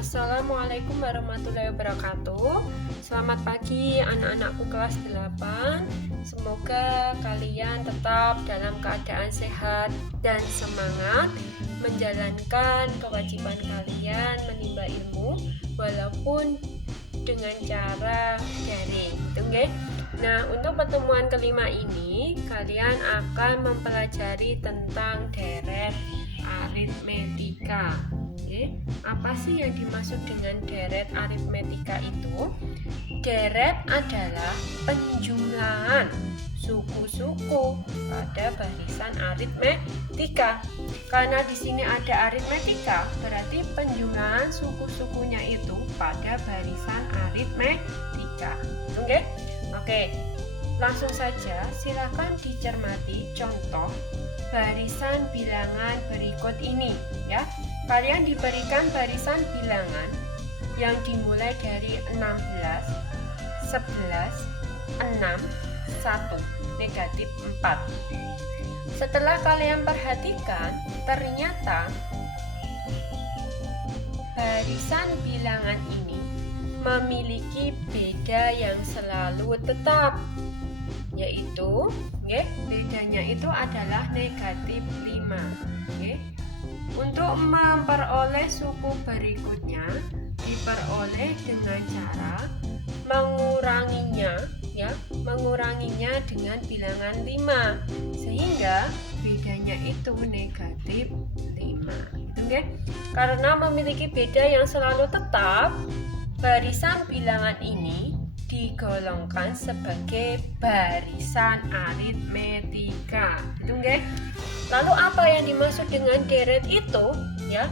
Assalamualaikum warahmatullahi wabarakatuh. Selamat pagi anak-anakku kelas 8. Semoga kalian tetap dalam keadaan sehat dan semangat menjalankan kewajiban kalian menimba ilmu walaupun dengan cara daring, gitu nggih. Nah, untuk pertemuan kelima ini kalian akan mempelajari tentang deret aritmetika. Apa sih yang dimaksud dengan deret aritmetika itu? Deret adalah penjumlahan suku-suku pada barisan aritmetika. Karena di sini ada aritmetika, berarti penjumlahan suku-sukunya itu pada barisan aritmetika. Oke? Oke. Langsung saja silakan dicermati contoh barisan bilangan berikut ini ya. Kalian diberikan barisan bilangan yang dimulai dari 16, 11, 6, 1, negatif 4. Setelah kalian perhatikan, ternyata barisan bilangan ini memiliki beda yang selalu tetap, yaitu bedanya itu adalah negatif 5. Untuk memperoleh suku berikutnya diperoleh dengan cara menguranginya dengan bilangan 5 sehingga bedanya itu negatif 5 gitu, Karena memiliki beda yang selalu tetap, barisan bilangan ini digolongkan sebagai barisan aritmetika gitu, Lalu apa yang dimaksud dengan deret itu? Ya,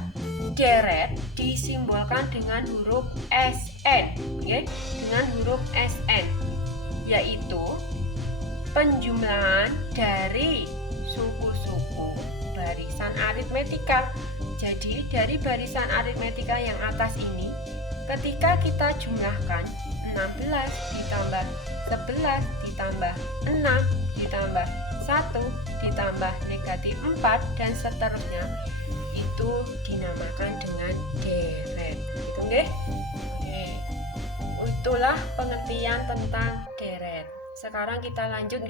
deret disimbolkan dengan huruf SN, dengan huruf SN, yaitu penjumlahan dari suku-suku barisan aritmetika. Jadi dari barisan aritmetika yang atas ini, ketika kita jumlahkan 16 ditambah 11 ditambah 6 ditambah 1 ditambah negatif 4 dan seterusnya, itu dinamakan dengan deret gitu, Oke. Itulah pengertian tentang deret. Sekarang kita lanjut,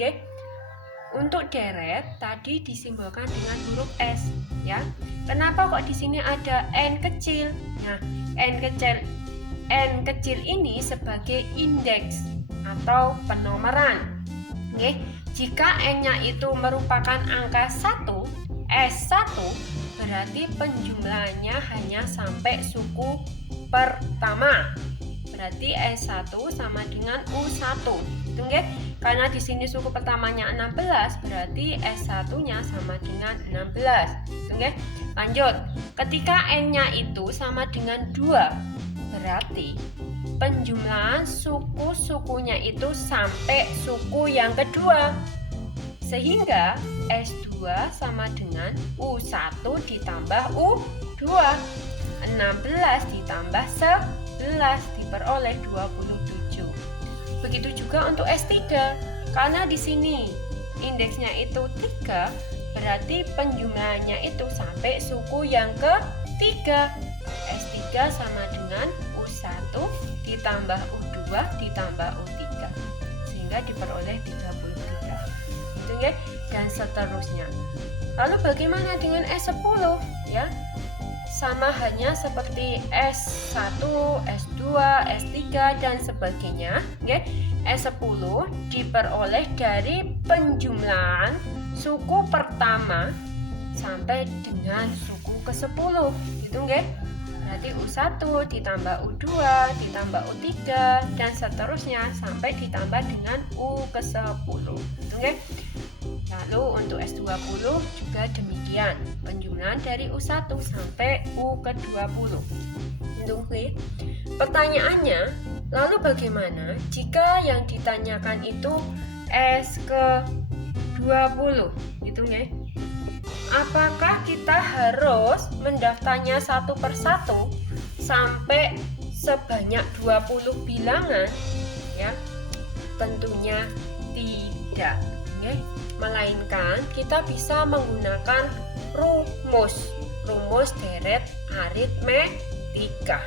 Untuk deret tadi disimbolkan dengan huruf S ya. Kenapa kok di sini ada N kecil? Nah, N kecil ini sebagai indeks atau penomoran. Jika N-nya itu merupakan angka 1, S1, berarti penjumlahannya hanya sampai suku pertama. Berarti S1 sama dengan U1. Karena di sini suku pertamanya 16, berarti S1-nya sama dengan 16. Lanjut. Ketika N-nya itu sama dengan 2, berarti penjumlahan suku-sukunya itu sampai suku yang kedua, sehingga S2 sama dengan U1 ditambah U2. 16 ditambah 11 diperoleh 27. Begitu juga untuk S3. Karena di sini indeksnya itu 3, berarti penjumlahannya itu sampai suku yang ketiga. S3 sama dengan U1 ditambah U2 ditambah U3 sehingga diperoleh 33 gitu, dan seterusnya. Lalu bagaimana dengan S10 ya? Sama hanya seperti S1, S2, S3 dan sebagainya, S10 diperoleh dari penjumlahan suku pertama sampai dengan suku ke-10 gitu, Berarti U1 ditambah U2 ditambah U3 dan seterusnya sampai ditambah dengan U ke-10 gitu, Lalu untuk S20 juga demikian, penjumlahan dari U1 sampai U ke-20. Pertanyaannya, lalu bagaimana jika yang ditanyakan itu S ke-20 gitu, Apakah kita harus mendaftarnya satu persatu sampai sebanyak 20 bilangan? Ya, tentunya tidak, melainkan kita bisa menggunakan rumus deret aritmetika. matematika.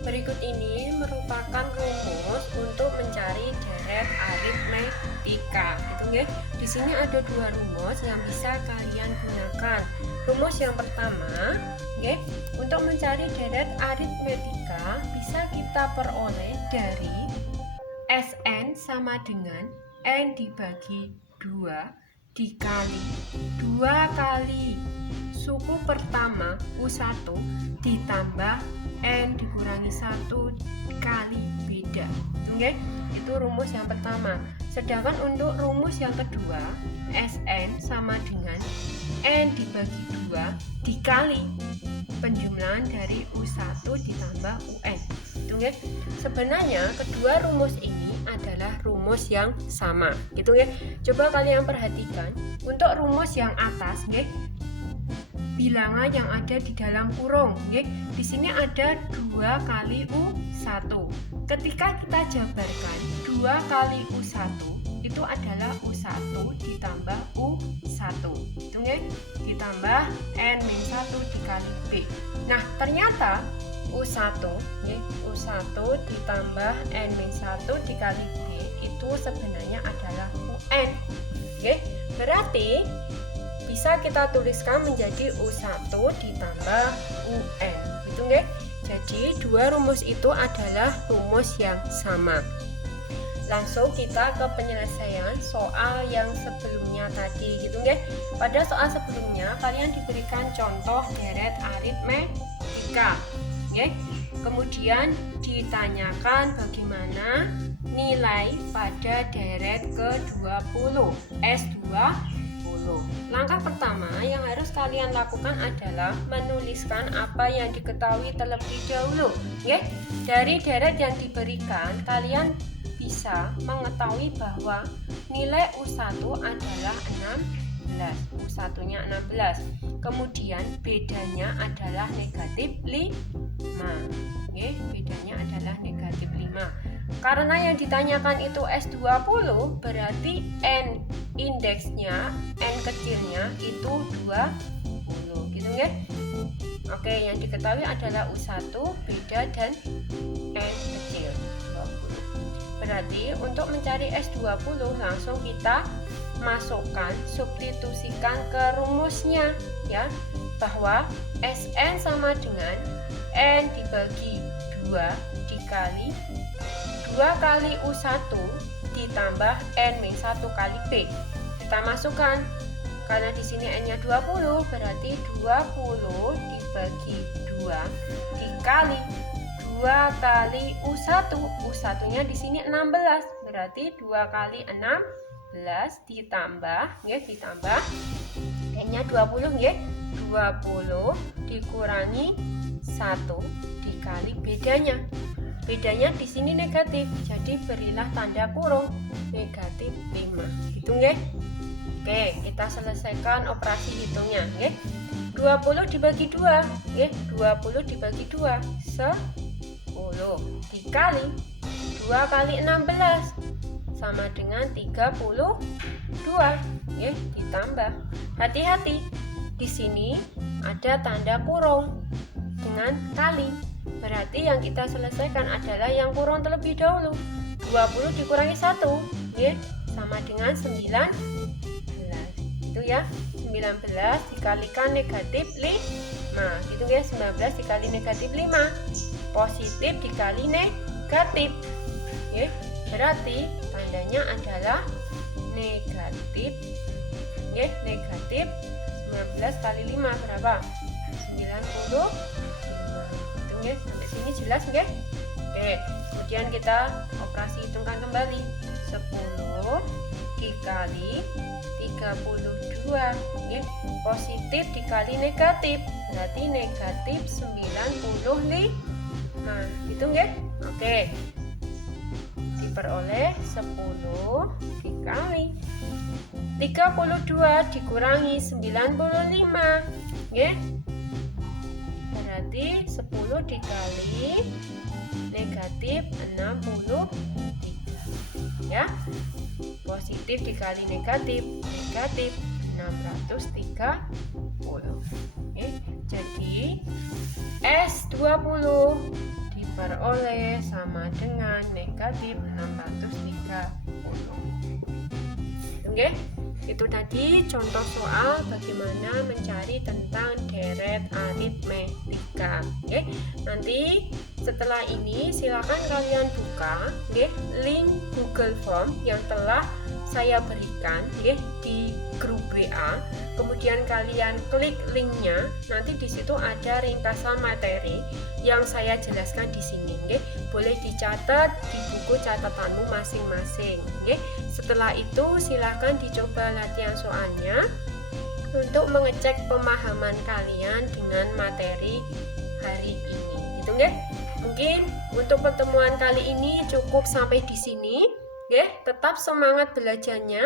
Berikut ini merupakan rumus untuk mencari deret aritmetika. Di sini ada dua rumus yang bisa kalian gunakan. Rumus yang pertama, untuk mencari deret aritmetika bisa kita peroleh dari Sn sama dengan N dibagi 2 dikali 2 kali suku pertama U1 ditambah N dikurangi 1 kali beda. Itu rumus yang pertama. Sedangkan untuk rumus yang kedua, Sn sama dengan N dibagi 2 dikali penjumlahan dari U1 ditambah UN. Sebenarnya kedua rumus ini adalah rumus yang sama. Coba kalian perhatikan untuk rumus yang atas, bilangan yang ada di dalam kurung, di sini ada 2 kali U1. Ketika kita jabarkan 2 kali U1 itu adalah U1 ditambah U1, ditambah N-1 dikali B. Nah, ternyata U1 ditambah N-1 dikali B itu sebenarnya adalah UN. Berarti bisa kita tuliskan menjadi U1 ditambah UN. Jadi dua rumus itu adalah rumus yang sama. Langsung kita ke penyelesaian soal yang sebelumnya tadi, Pada soal sebelumnya kalian diberikan contoh deret aritmetika, Kemudian ditanyakan bagaimana nilai pada deret ke-20 S20. Langkah pertama yang harus kalian lakukan adalah menuliskan apa yang diketahui terlebih dahulu. Dari deret yang diberikan, kalian bisa mengetahui bahwa nilai U1 adalah 16. U1-nya 16. Kemudian bedanya adalah negatif 5. Bedanya adalah negatif 5. Karena yang ditanyakan itu S20, berarti N indeksnya, N kecilnya itu 20, Oke, yang diketahui adalah U1, beda, dan N kecil 20. Berarti untuk mencari S20 langsung kita masukkan, substitusikan ke rumusnya, bahwa Sn sama dengan N dibagi 2 dikali 2 kali U1 ditambah N-1 kali B. Kita masukkan, karena di sini N-nya 20, berarti 20 dibagi 2 dikali 2 kali U1. U1-nya di sini 16, berarti 2 kali 16 ditambah N-nya 20, 20 dikurangi 1 dikali bedanya. Bedanya di sini negatif, jadi berilah tanda kurung negatif 5. Oke, kita selesaikan operasi hitungnya. 20 dibagi 2, 20 dibagi 2 10 dikali 2 kali 16 sama dengan 32. Ditambah. Hati-hati, di sini ada tanda kurung dengan kali. Berarti yang kita selesaikan adalah yang kurung terlebih dahulu. 20 dikurangi 1, sama dengan 19. Itu 19 dikalikan negatif 5. 19 dikali negatif 5. Positif dikali negatif. Berarti tandanya adalah negatif. Negatif 19 kali 5 berapa? 90. Sampai sini jelas, Oke, kemudian kita operasi hitungkan kembali. 10 dikali 32, positif dikali negatif, berarti negatif 95. Hitung, Oke, diperoleh 10 dikali 32 dikurangi 95, berarti 10 dikali negatif 63, positif dikali negatif 63. 630. Oke, jadi S20 diperoleh sama dengan negatif 630. Oke, itu tadi contoh soal bagaimana mencari tentang deret aritmetika. Oke, nanti setelah ini silakan kalian buka link Google Form yang telah saya berikan di grup WA. Kemudian kalian klik linknya, nanti di situ ada ringkasan materi yang saya jelaskan di sini. Boleh dicatat di buku catatanmu masing-masing. Setelah itu silakan dicoba latihan soalnya untuk mengecek pemahaman kalian dengan materi hari ini. Gitu Mungkin untuk pertemuan kali ini cukup sampai di sini. Tetap semangat belajarnya.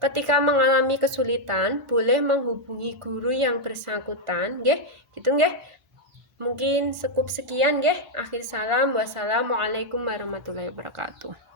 Ketika mengalami kesulitan, boleh menghubungi guru yang bersangkutan, gitu. Mungkin cukup sekian, Akhir salam, wassalamualaikum warahmatullahi wabarakatuh.